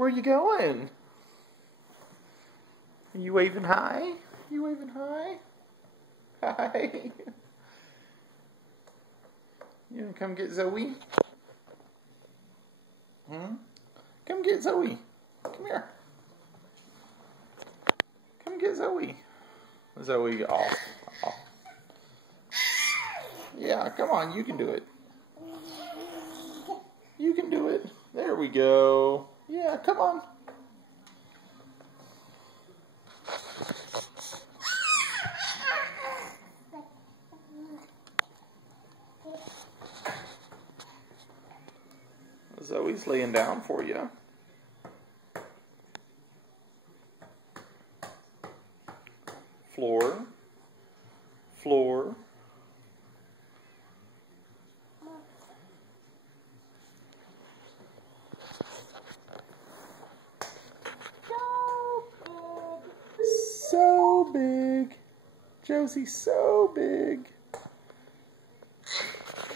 Where you going? Are you waving hi? You waving hi? Hi. You gonna come get Zoe? Come get Zoe. Come here. Come get Zoe. Zoe off. Yeah, come on, you can do it. You can do it. There we go. Yeah, come on. Zoe's laying down for you. Floor. Floor. So big. Josie, so big.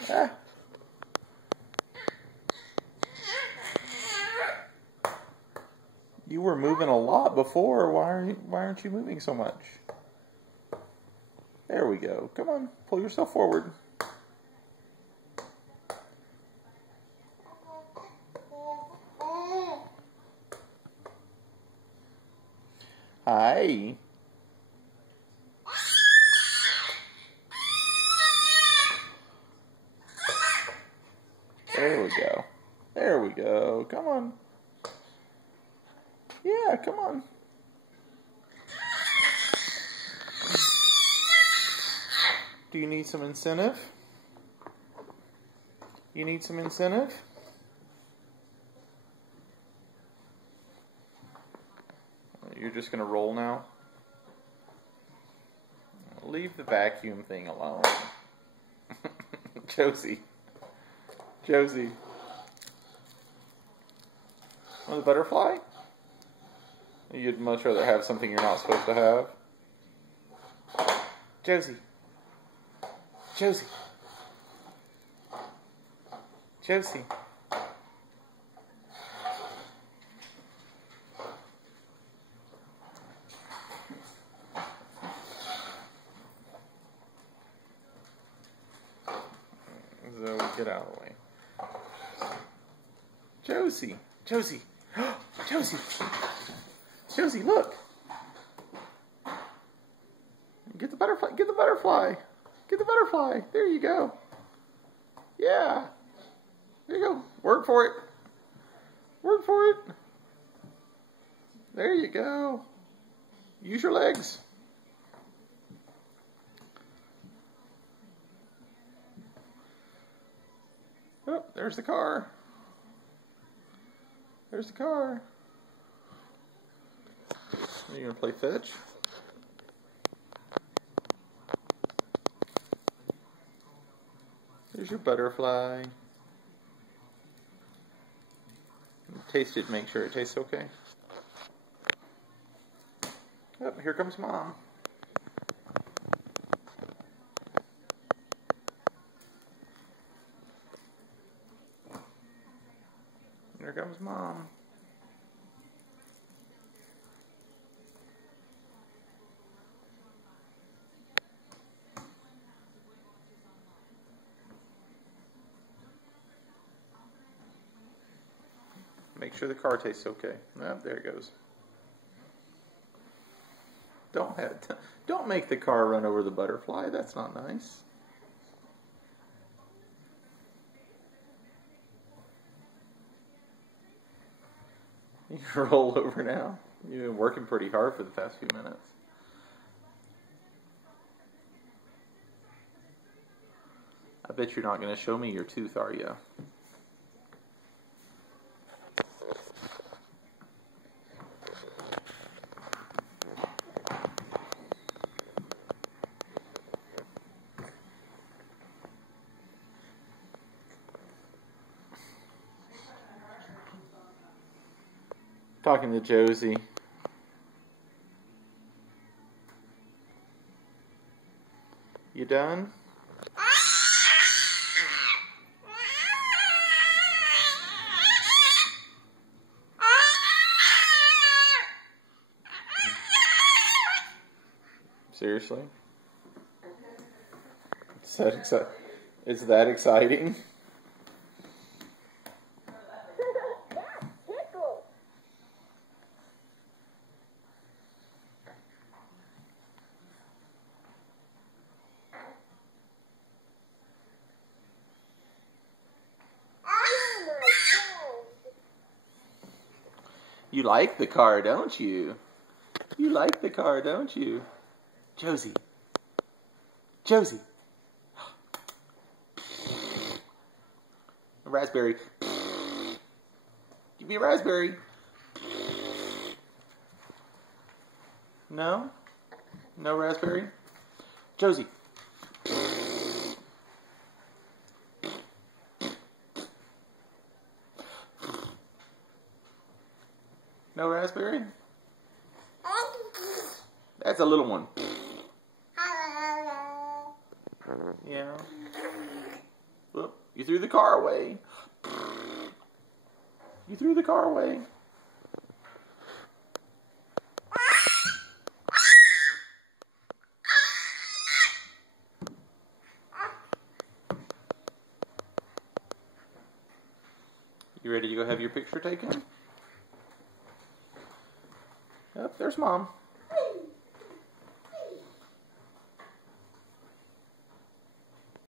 Ah. You were moving a lot before. Why aren't you moving so much? There we go. Come on, pull yourself forward. Hi. There we go. There we go. Come on. Yeah, come on. Do you need some incentive? You need some incentive? You're just going to roll now? Leave the vacuum thing alone. Josie. Josie. Want the butterfly? You'd much rather have something you're not supposed to have. Josie. Josie. Josie. Zoe, get out of the way. Josie. Josie. Josie. Josie, look. Get the butterfly. Get the butterfly. Get the butterfly. There you go. Yeah. There you go. Work for it. Work for it. There you go. Use your legs. Oh, there's the car. There's the car. Are you going to play fetch? There's your butterfly. Taste it, make sure it tastes okay. Oh, here comes Mom. Here comes Mom. Make sure the car tastes okay. Oh, there it goes. Don't make the car run over the butterfly. That's not nice. You roll over now. You've been working pretty hard for the past few minutes. I bet you're not going to show me your tooth, are you? Talking to Josie. You done? Seriously? It's that exciting? You like the car, don't you? You like the car, don't you? Josie. Josie. A raspberry. Give me a raspberry. No? No raspberry? Josie. No raspberry? That's a little one. Yeah. Whoop. You threw the car away. You threw the car away. You ready to go have your picture taken? Yep, there's Mom.